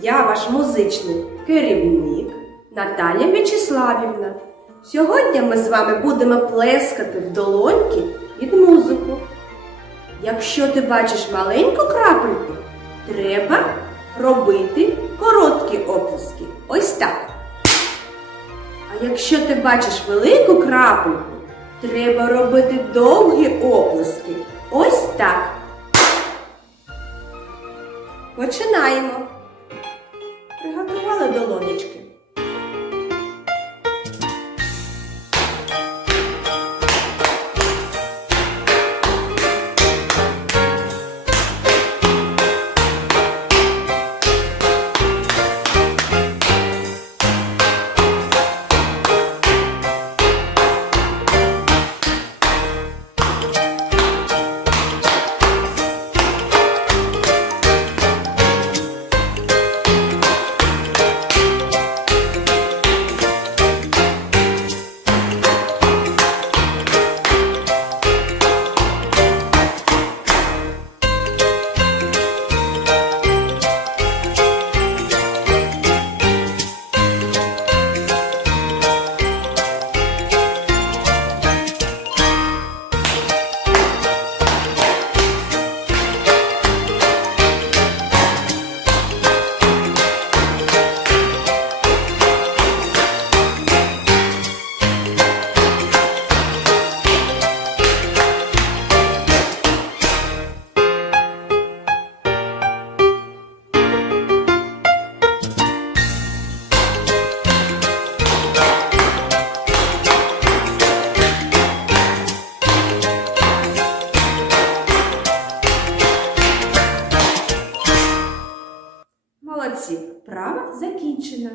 Я ваш музичний керівник Наталя В'ячеславівна. Сьогодні ми з вами будемо плескати в долоньки під музику. Якщо ти бачиш маленьку крапельку, треба робити короткі оплески. Ось так. А якщо ти бачиш велику крапельку, треба робити довгі оплески. Ось так. Починаємо. Приготували долонечки. Молодці, Права закінчена.